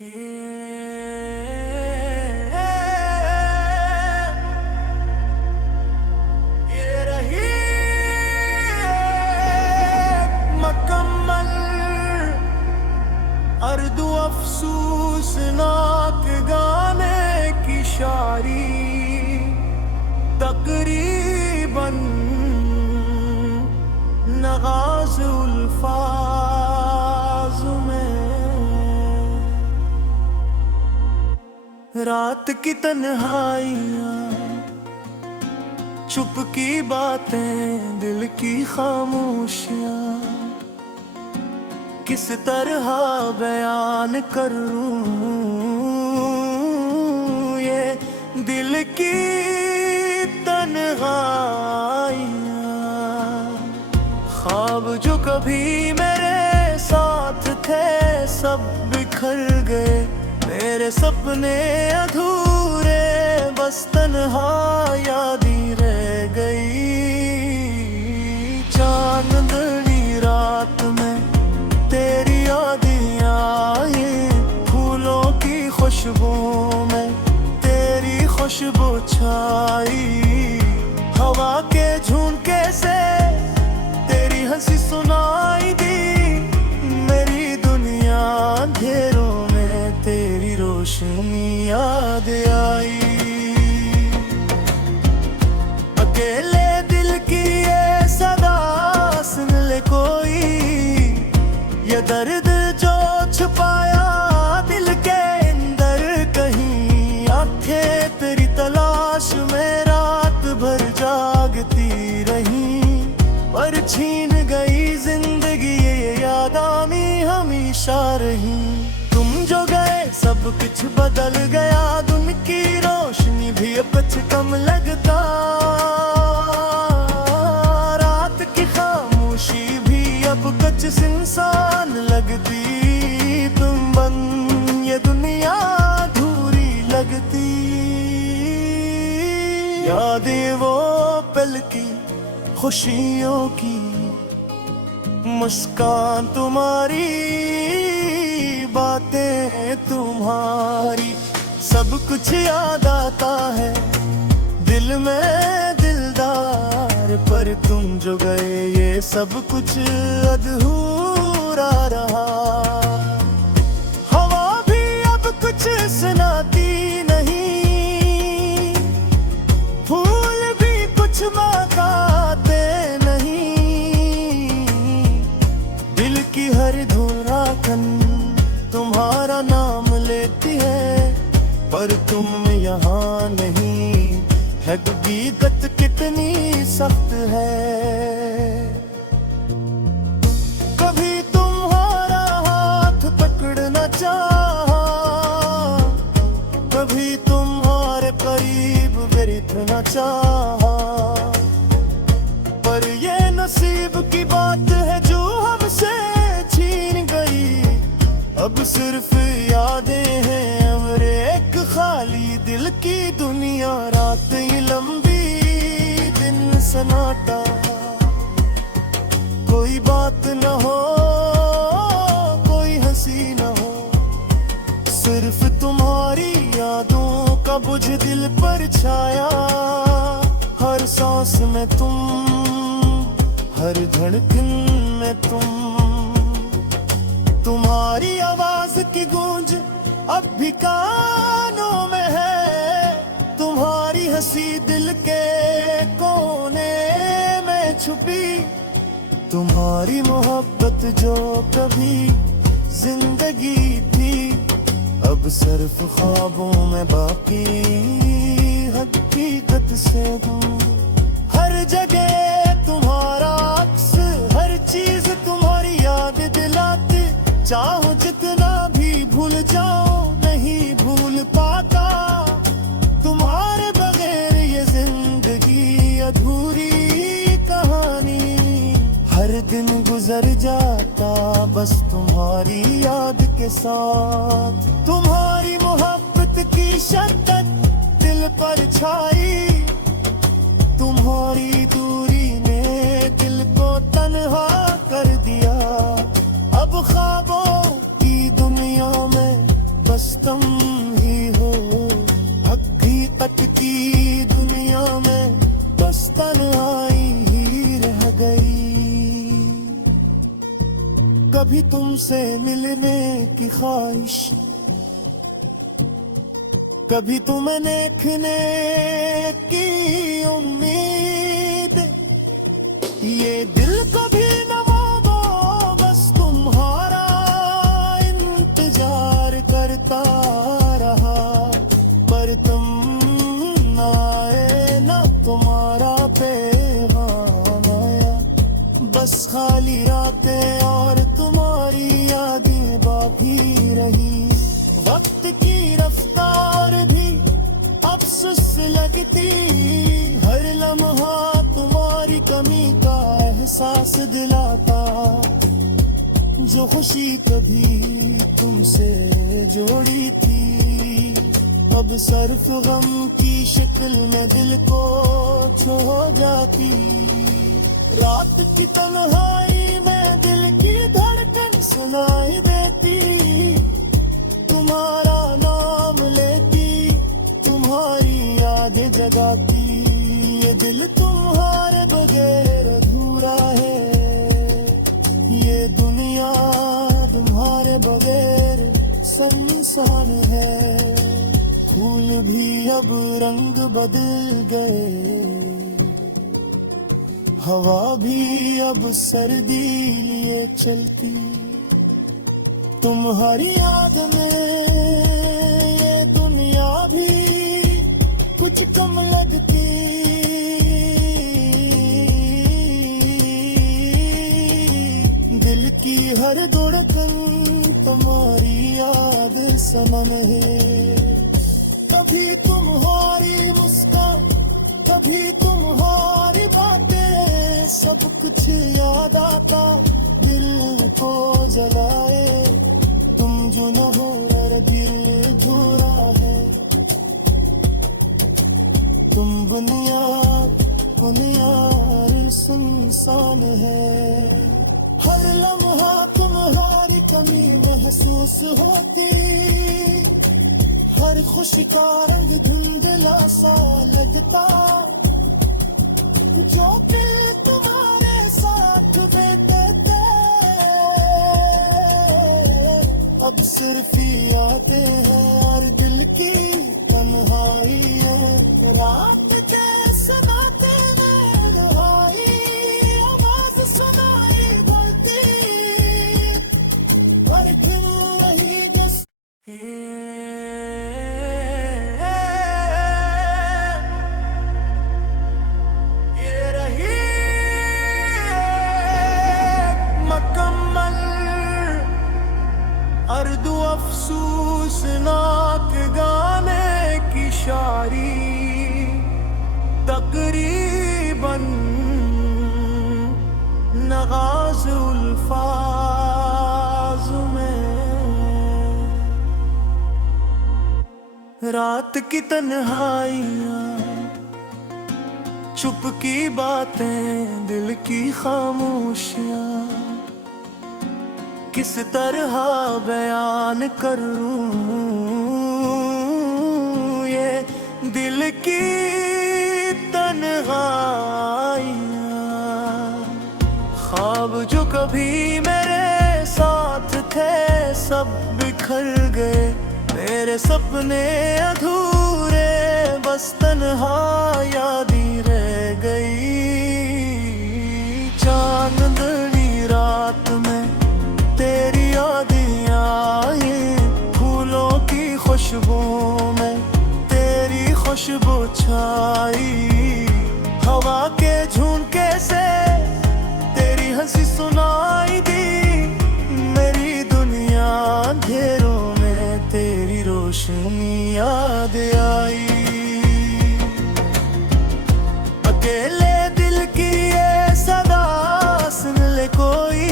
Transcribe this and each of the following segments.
ये रही मकम्मल अर्दु अफसूसनाक गाने की शारी तकरीबन नगाज़ उल्फाज में रात की तन्हाइयाँ चुप की बातें दिल की खामोशियाँ किस तरह बयान करूं ये दिल की तन्हाइयाँ। ख्वाब जो कभी मेरे साथ थे सब बिखर गए, मेरे सपने अधूरे बस तन्हा यादी रह गई। चांदनी रात में तेरी यादियाँ आई, फूलों की खुशबू में तेरी खुशबू छाई, हवा के झोंके से तेरी हंसी सुनाई दी। मेरी दुनिया अंधेरों में तेरी रोशनी याद आई। अकेले दिल की ये सदा सुन ले कोई, ये दर्द जो छुपाया दिल के अंदर कहीं। आंखें तेरी तलाश में रात भर जागती रही, पर छीन गई जिंदगी ये यादां हमेशा रही। तुम जो गए सब कुछ बदल गया, दिन की रोशनी भी अब कुछ कम लगता, रात की खामोशी भी अब कुछ इंसान लगती। तुम बन ये दुनिया अधूरी लगती। यादें वो पल की खुशियों की, मुस्कान तुम्हारी, बातें तुम्हारी, सब कुछ याद आता है दिल में दिलदार। पर तुम जो गए ये सब कुछ अधूरा रहा। हवा भी अब कुछ सुनाती नहीं, फूल भी कुछ महकाते नहीं। दिल की हर धुराकन तुम्हारा नाम लेती है, पर तुम यहाँ नहीं। हकीकत कितनी सख्त है। कभी तुम्हारा हाथ पकड़ना चाहा, कभी तुम्हारे करीब बैठना चाहा, पर ये नसीब की बात है जो हमसे छीन गई। अब सिर्फ यादें हैं और एक खाली दिल की दुनिया। रात ही लंबी दिन सन्नाटा, कोई बात न हो कोई हंसी न हो, सिर्फ तुम्हारी यादों का बोझ दिल पर छाया। हर सांस में तुम, हर धड़कन में तुम, तुम्हारी आवाज की गूंज अब भी कानों में है। तुम्हारी हंसी दिल के कोने में छुपी, तुम्हारी मोहब्बत जो कभी जिंदगी थी अब सिर्फ ख्वाबों में बाकी, हकीकत से दूर। हर जगह तुम्हारा अक्स, हर चीज तुम्हारी याद दिलाती। चाहो जितना भी भूल जाओ नहीं भूल पाता, तुम्हारे बगैर ये जिंदगी अधूरी कहानी। हर दिन गुजर जाता बस तुम्हारी याद के साथ। तुम्हारी मोहब्बत की शिद्दत दिल पर छाई, तुम्हारी दूरी ने दिल को तन्हा कर दिया। अब ख्वाबों की दुनिया में तुमसे मिलने की ख्वाहिश, कभी तुम्हें देखने की उम्मीद, ये दिल कभी न मांगो, बस तुम्हारा इंतजार करता रहा, पर तुम न आए, न तुम्हारा पैगाम आया, बस खाली रातें और तुम्हारी यादें बाकी रही। वक्त की रफ्तार भी अब सुस्त लगती, हर लम्हा तुम्हारी कमी का एहसास दिलाता, जो खुशी कभी तुमसे जोड़ी थी, अब सिर्फ गम की शक्ल में दिल को छू जाती। रात की तन्हाई में दिल की धड़कन सुनाई देती, तुम्हारा नाम लेती, तुम्हारी यादें जगाती, ये दिल तुम्हारे बगैर अधूरा है, ये दुनिया तुम्हारे बगैर सुनसान है। फूल भी अब रंग बदल गए, हवा भी अब सर्दी लिए चलती, तुम्हारी याद में ये दुनिया भी कुछ कम लगती। दिल की हर धड़कन तुम्हारी याद सनम है, कभी तुम्हारी मुस्कान, कभी तुम्हारी बातें, सब कुछ याद आता, दिल को जलाए, तुम जो न हो मेरा दिल अधूरा है, तुम बुनियाद बुनियाद सुनसान है। हर लम्हा तुम्हारी कमी महसूस होती, हर खुशी का रंग धुंधला सा लगता, जो दिल तुम्हारे साथ बीते थे, अब सिर्फ आते हैं और दिल की तन्हाइयाँ, रात के सनाते में दुहाई आवाज सुनाई देती, पर फिर वही जस अर्दु अफसूसनाक गाने की शारी, तकरीबन नगाज़ उल्फाज में, रात की तन्हाइयाँ, चुप की बातें, दिल की खामोशियाँ, किस तरह बयान करूं ये दिल की तन्हाइयाँ। ख्वाब जो कभी मेरे साथ थे सब बिखर गए, मेरे सपने अधूरे बस तन्हा यादी रह गई। चांदनी रात में तेरी यादें आई, फूलों की खुशबू में तेरी खुशबू छाई, हवा के झोंके से तेरी हंसी सुनाई दी, मेरी दुनिया अंधेरों में तेरी रोशनी याद आई। अकेले दिल की ये सदा सुन ले कोई,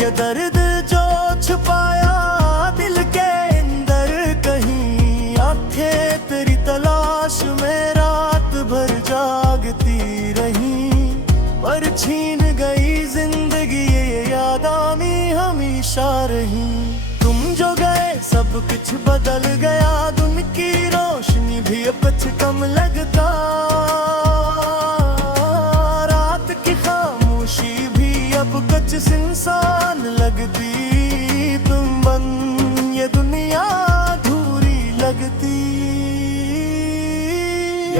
ये दर्द जो छुपाया दिल के अंदर कहीं, आंखें तेरी तलाश में रात भर जागती रही, पर छीन गई जिंदगी ये यादानी हमेशा रही। तुम जो गए सब कुछ बदल गया, दिन की रोशनी भी अब कुछ कम लगता, रात की खामोशी भी अब कुछ इंसान लगती।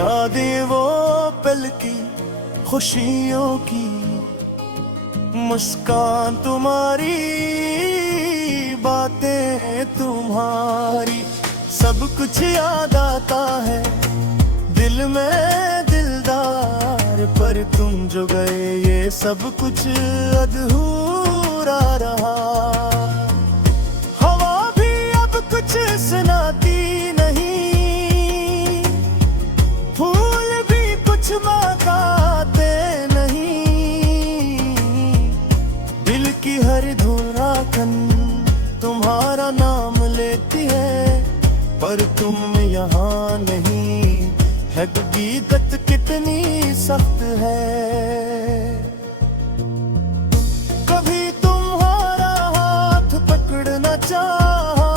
यादें वो पल की, खुशियों की, मुस्कान तुम्हारी, बातें तुम्हारी, सब कुछ याद आता है दिल में दिलदार। पर तुम जो गए ये सब कुछ अधूरा रहा। हवा भी अब कुछ सुनाती नहीं, फूल भी कुछ महकाते नहीं। दिल की हर धड़कन तुम्हारा नाम लेती है, पर तुम यहाँ नहीं। हकीकत कितनी सख्त है। कभी तुम्हारा हाथ पकड़ना चाहा,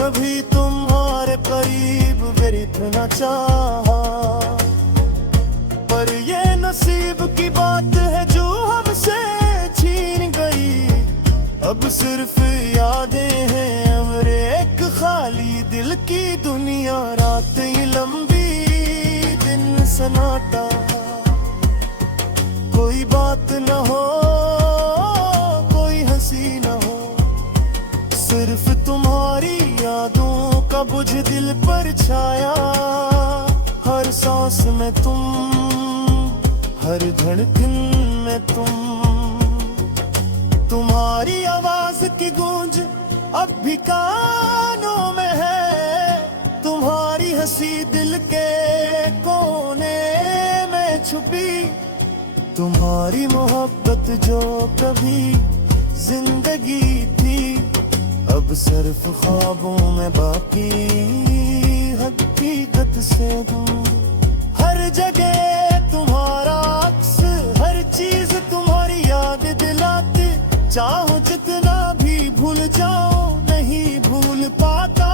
कभी तुम्हारे करीब बैठना चाहा। पर ये नसीब की बात है जो हमसे छीन गई। अब सिर्फ यादें हैं और एक खाली दिल की दुनिया। रातें लंबी, दिन सन्नाटा, कोई बात न हो, कोई हंसी न हो। सिर्फ तुम्हारी यादों का बोझ दिल पर छाया। हर सांस में तुम, हर धड़कन में तुम। तुम्हारी आवाज की गूंज अब भी कानों में है। तुम्हारी हंसी दिल के कोने में छुपी। तुम्हारी मोहब्बत जो कभी जिंदगी थी, अब सिर्फ ख्वाबों में बाकी, हकीकत से दूर। हर जगह तुम्हारा अक्स, हर चीज तुम्हारी याद दिलाती। चाहो जितना भी भूल जाओ, नहीं भूल पाता।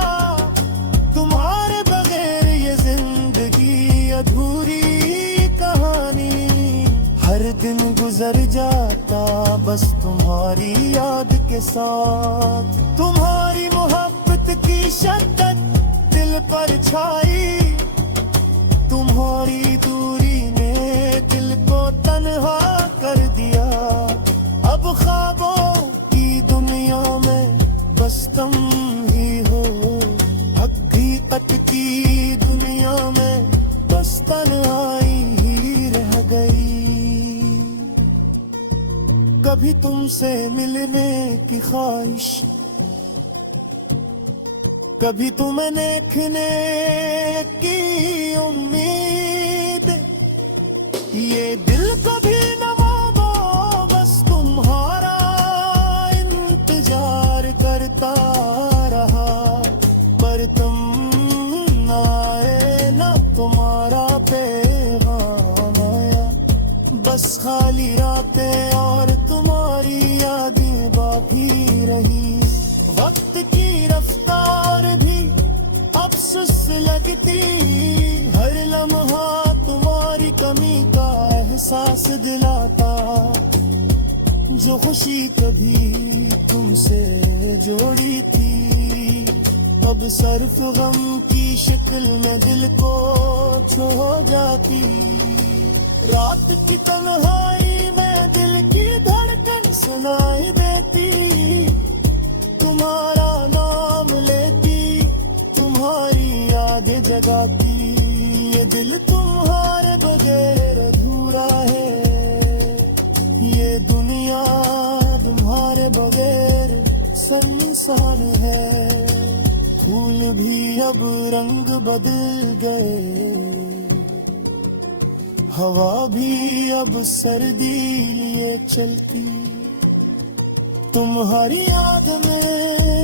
तुम्हारे बगैर ये जिंदगी अधूरी कहानी। हर दिन गुजर जाता बस तुम्हारी याद के साथ। तुम्हारी मोहब्बत की शिद्दत दिल पर छाई। तुम्हारी दूरी ने दिल को तन्हा कर दिया। अब ख्वाबों की दुनिया में बस तुम ही हो। हकीकत की दुनिया में बस तन्हाई ही रह गई। कभी तुमसे मिलने की ख्वाहिश, कभी तुम्हें देखने की उम्मीद। ये दिल कभी न मानो, बस तुम्हारा इंतजार करता रहा। पर तुम न आए, न तुम्हारा पैगाम आया। बस खाली रातें और तुम्हारी यादें बाकी रही। वक्त की रफ्तार भी अब सुस्त लगती। हर लम्हा तुम्हारी कमी का एहसास दिलाता। जो खुशी कभी तुमसे जोड़ी थी, अब सिर्फ गम की शक्ल में दिल को छो जाती। रात की तन्हाई में दिल की धड़कन सुनाई देती। तुम्हारा नाम लेती, तुम्हारी यादें जगाती। ये दिल तुम्हारे बगैर अधूरा है। ये दुनिया तुम्हारे बगैर सुनसान है। फूल भी अब रंग बदल गए, हवा भी अब सर्दी लिए चलती। तुम्हारी याद में